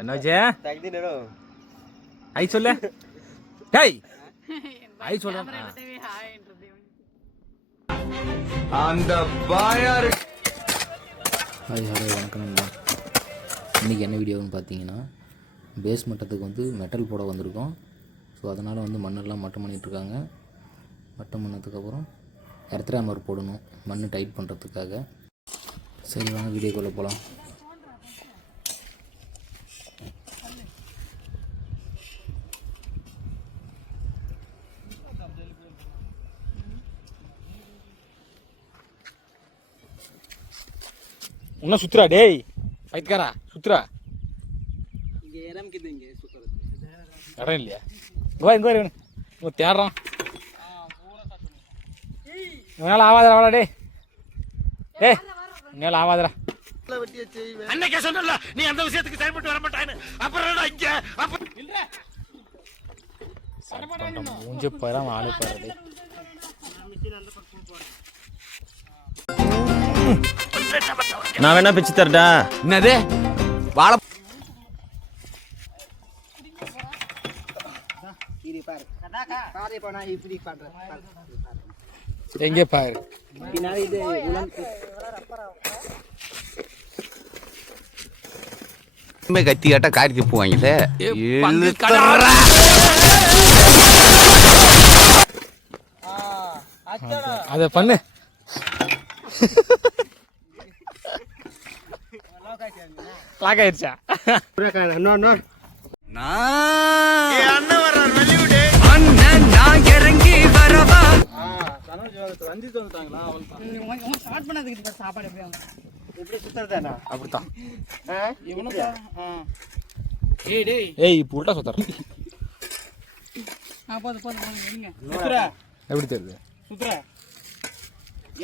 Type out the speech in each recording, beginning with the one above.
என்னாச்சு ஐ சொல்லு டேய் ஐ சொல்ல அந்த பாயார். ஹாய் ஹலோ வணக்கம் நண்பா. இன்றைக்கி என்ன வீடியோன்னு பார்த்தீங்கன்னா பேஸ் மட்டத்துக்கு வந்து மெட்டல் போட வந்திருக்கோம். ஸோ அதனால் வந்து மண்ணெல்லாம் மட்டம் பண்ணிகிட்ருக்காங்க. மட்டம் பண்ணதுக்கப்புறம் எர்த்ராமர் போடணும் மண் டைட் பண்ணுறதுக்காக. சரி வாங்க வீடியோக்குள்ளே போகலாம். இன்னும் சுத்துறா டேய் பைத்காரா சுத்துறா. இடம் இல்லையா இங்கே இங்கே தேடுறான். இவனால ஆவாதரா வாடா டே டே இவனால ஆவாதரா. அன்னைக்கே சொன்னல நீ அந்த விஷயத்துக்கு செயல்பட்டு வர மாட்டான்னு. அப்புறம் இங்க மூஞ்ச போயிடாம ஆளு போயிடா. நான் வேணா பிச்சு தரட்டா? என்னது வாழை எங்கே பாரு. கத்தி காட்டா காரிக்கு போவாங்களே அத பண்ணு. லாக் ஆயிடுச்சா? அப்படித்தான். ஏய் இப்போ உள்டா சுத்தற. எப்படி தெரியுது? சுத்துற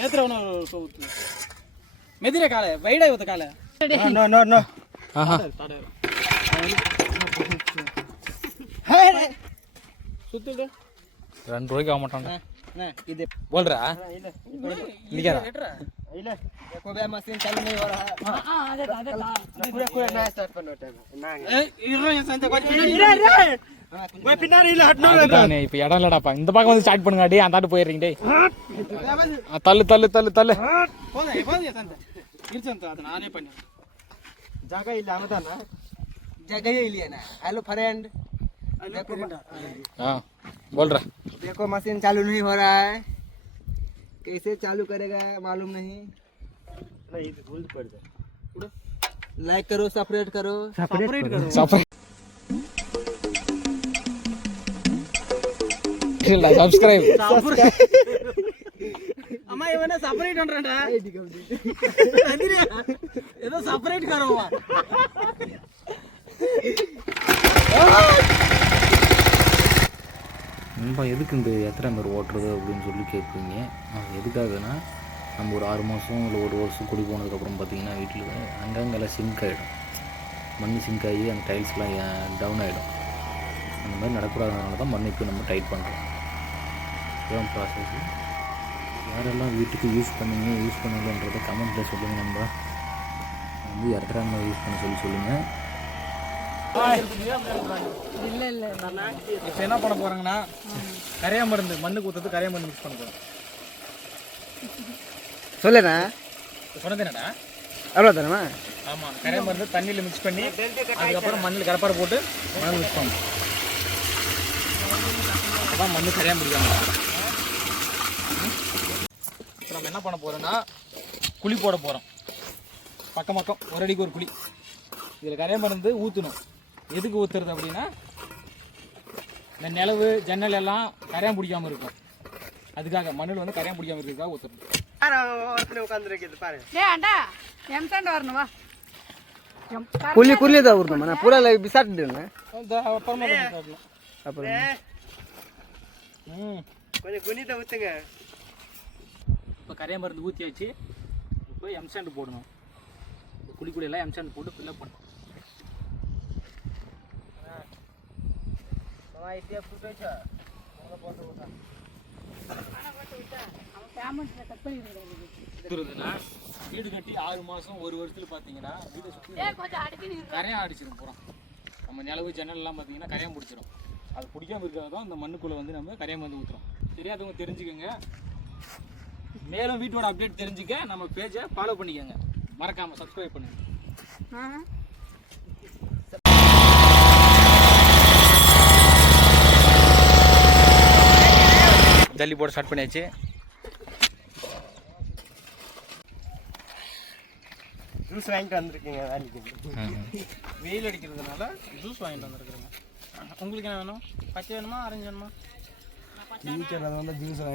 ஏத்துறவன சோத்து மெதிரே கால வைடா இவத்த கால. No no no. ஆஹா சுத்துடு 2 ரூபாய்க்கு ஆக மாட்டான்டா. இது बोलरा இல்ல இல்ல இல்ல कोई मशीन चालू नहीं हो रहा है. पूरा पूरा नया स्टार्ट करना है ना. इरो ये संते कोई பின்னாடி இல்ல ஹட்னோ. அதானே இப்போ இடம் இல்லடாப்பா. இந்த பக்கம் வந்து ஸ்டார்ட் பண்ணுங்க டேய். அந்த ஆட்டு போயிடுறீங்க டேய். தள்ளு தள்ளு தள்ளு தள்ளு. போதே संते இருச்சಂತ ಅದ ನಾನೇ பண்ணி ಜಾಗ ಇಲ್ಲ ಆಮದಾನ जगह ही लिया ना. हेलो फ्रेंड देखो हां बोल रहा. देखो मशीन चालू नहीं हो रहा है. कैसे चालू करेगा मालूम नहीं. नहीं भूल पड़ जाए. लाइक करो सब्सक्राइब करो सब्सक्राइब अम्मा ये मैंने सेपरेट अंटरा अंदिरा ఏదో सेपरेट करो वा. நண்பா எதுக்கு இந்த எர்த்ராமர் ஓட்டுறது அப்படின்னு சொல்லி கேட்பீங்க. எதுக்காகனா நம்ம ஒரு 6 மாதம் இல்லை 1 வருஷம் குடி போனதுக்கப்புறம் பார்த்திங்கன்னா வீட்டில் அங்கங்கெல்லாம் சிங்க் ஆகிடும். மண் சிங்க் ஆகி அந்த டைல்ஸ்லாம் டவுன் ஆகிடும். அந்த மாதிரி நடக்கூடாதனால தான் மண் இப்போ நம்ம டைட் பண்ணுறோம். இதுதான் ப்ராசஸ். யாரெல்லாம் வீட்டுக்கு யூஸ் பண்ணலன்றதை கமெண்ட்டில் சொல்லுங்கள். நம்ம வந்து எர்த்ராமர் யூஸ் பண்ண சொல்லுங்கள். இப்போ என்ன பண்ண போறாங்கன்னா கரையா மருந்து மண்ணுக்கு ஊத்துறது கரையா மருந்து மிக்ஸ் பண்ண போறோம். சொல்லுடா சொன்னதேனடா அவ்வளவுதானமா? ஆமா கரையா மருந்து தண்ணியில மிக்ஸ் பண்ணி அதுக்கப்புறம் மண்ணில் கரப்பார போட்டு மணல் மிக்ஸ் பண்ணணும். அதான் மண்ணு கரையா முடியாம. இப்போ நம்ம என்ன பண்ண போறோம்னா குழி போட போறோம். பக்கம் பக்கம் ஒரு அடிக்கு ஒரு குழி. இதில் கரையா மருந்து ஊற்றணும். எதுக்கு ஊற்றுறது அப்படின்னா இந்த நிலவு ஜன்னல் எல்லாம் கரையான் பிடிக்காமல் இருக்கும். அதுக்காக மண்ணில் வந்து கரையான் பிடிக்காமல் இருக்கிறதுக்காக ஊற்றுறது. குள்ளி குள்ளி தான் ஊறணும். நான் பூரா விசாரிட்டு கொஞ்சம் குனித ஊற்றுங்க. இப்போ கரையா மருந்து ஊற்றியாச்சு. இப்போ எம்சாண்ட் போடணும். குழிக்குள்ளையெல்லாம் எம்சாண்ட் போட்டு ஃபில்லப் பண்ணணும். வீடு கட்டி 6 மாதம் 1 வருஷத்துல பார்த்தீங்கன்னா வீட்டை சுற்றி கரையா அடிச்சிடும் போகிறோம். நம்ம நிலவு ஜன்னல்லாம் பார்த்தீங்கன்னா கரையான் பிடிச்சிரும். அது பிடிக்காம இருக்கிறது தான் இந்த மண்ணுக்குள்ளே வந்து நம்ம கரையான் வந்து ஊற்றுறோம். தெரியாதவங்க தெரிஞ்சுக்கோங்க. மேலும் வீட்டோட அப்டேட் தெரிஞ்சுக்க நம்ம பேஜை ஃபாலோ பண்ணிக்கோங்க. மறக்காமல் சப்ஸ்கிரைப் பண்ணுங்கள். ஜல்லி போட ஸ்டார்ட் பண்ணியாச்சு. ஜூஸ் வாங்கிட்டு வந்திருக்கீங்க வேலைக்கு. வெயில் அடிக்கிறதுனால ஜூஸ் வாங்கிட்டு வந்துருக்குறேங்க. உங்களுக்கு என்ன வேணும்? பச்சை வேணுமா ஆரஞ்சு வேணுமா?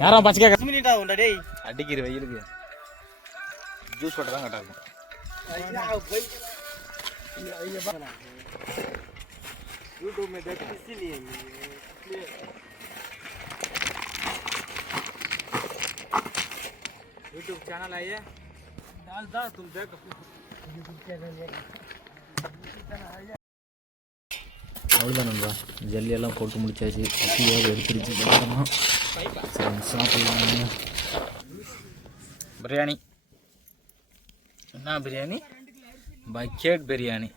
யாரும் பச்சை மினிட் ஆகும்டா டேய். அடிக்கிற வெயிலுக்கு ஜூஸ் போட்டு தான் கரெக்டாக இருக்கும். यूट्यूब में देखो इसीलिए यूट्यूब चैनल है ये, डाल तुम देखो. यूट्यूब चैनल है. அவ்வளோதான் நண்பா, ஜல்லியெல்லாம் போட்டு முடிச்சாச்சு. பசியாக எடுத்துருச்சு. சரி சாப்பிடலாம். பிரியாணி என்ன பிரியாணி? பக்கெட் பிரியாணி.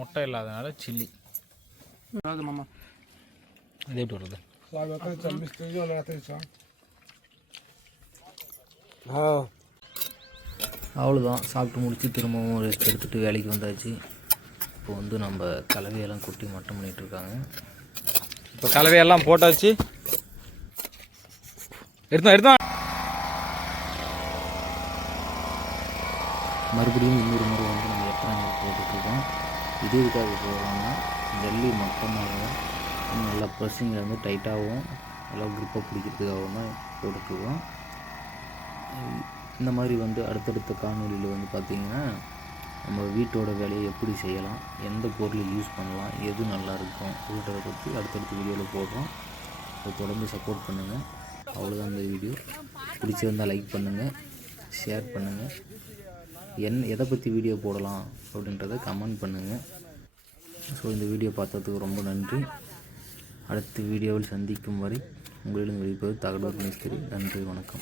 முட்டை இல்லாதனால சில்லி. மாமா இது எப்படி வருது? அவ்வளோதான், சாப்பிட்டு முடிச்சு திரும்பவும் ரெஸ்ட் எடுத்துகிட்டு வேலைக்கு வந்தாச்சு. இப்போ வந்து நம்ம கலவையெல்லாம் கொட்டி மட்டம் பண்ணிகிட்ருக்காங்க. இப்போ கலவையெல்லாம் போட்டாச்சு. எடுத்தோம் மறுபடியும் இன்னொரு முறை வந்து நம்ம எத்தனை போட்டுட்ருக்கோம். இது எதுக்காக போடுறோம்னா ஜல்லி மட்டமாகவும் நல்லா ப்ரெஸ்ஸிங் வந்து டைட்டாகவும் நல்லா க்ரிப்பாக பிடிக்கிறதுக்காகவும் தான் போட்டுட்ருக்கோம். இந்த மாதிரி வந்து அடுத்தடுத்த காணொலியில் வந்து பார்த்திங்கன்னா நம்ம வீட்டோட வேலையை எப்படி செய்யலாம், எந்த பொருள் யூஸ் பண்ணலாம், எது நல்லா இருக்கும் அப்படின்றத பற்றி அடுத்தடுத்த வீடியோவில் போடுறோம். அதை தொடர்ந்து சப்போர்ட் பண்ணுங்கள். அவ்வளோதான் இந்த வீடியோ. பிடிச்சிருந்தால் லைக் பண்ணுங்கள், ஷேர் பண்ணுங்கள். எதை பற்றி வீடியோ போடலாம் அப்படின்றத கமெண்ட் பண்ணுங்கள். ஸோ இந்த வீடியோ பார்த்ததுக்கு ரொம்ப நன்றி. அடுத்த வீடியோவில் சந்திக்கும் வரை உங்களிடம் வெளிப்படுவது தகவல் மிஸ்திரி. நன்றி, வணக்கம்.